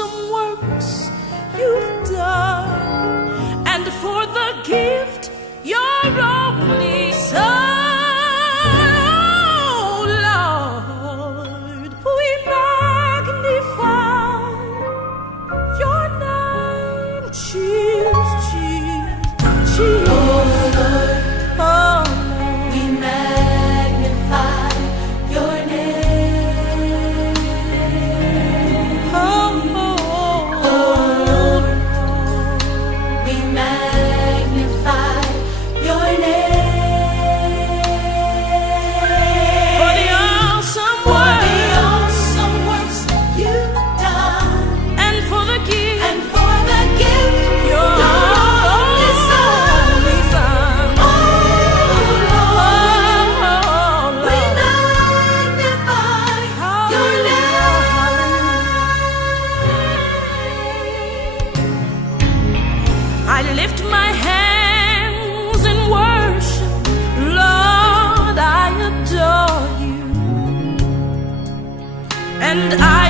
awesome works you've done, and for the gift your only Son. Oh Lord, we magnify your name, Jesus, Jesus, Jesus. I lift my hands in worship, Lord, I adore you, and I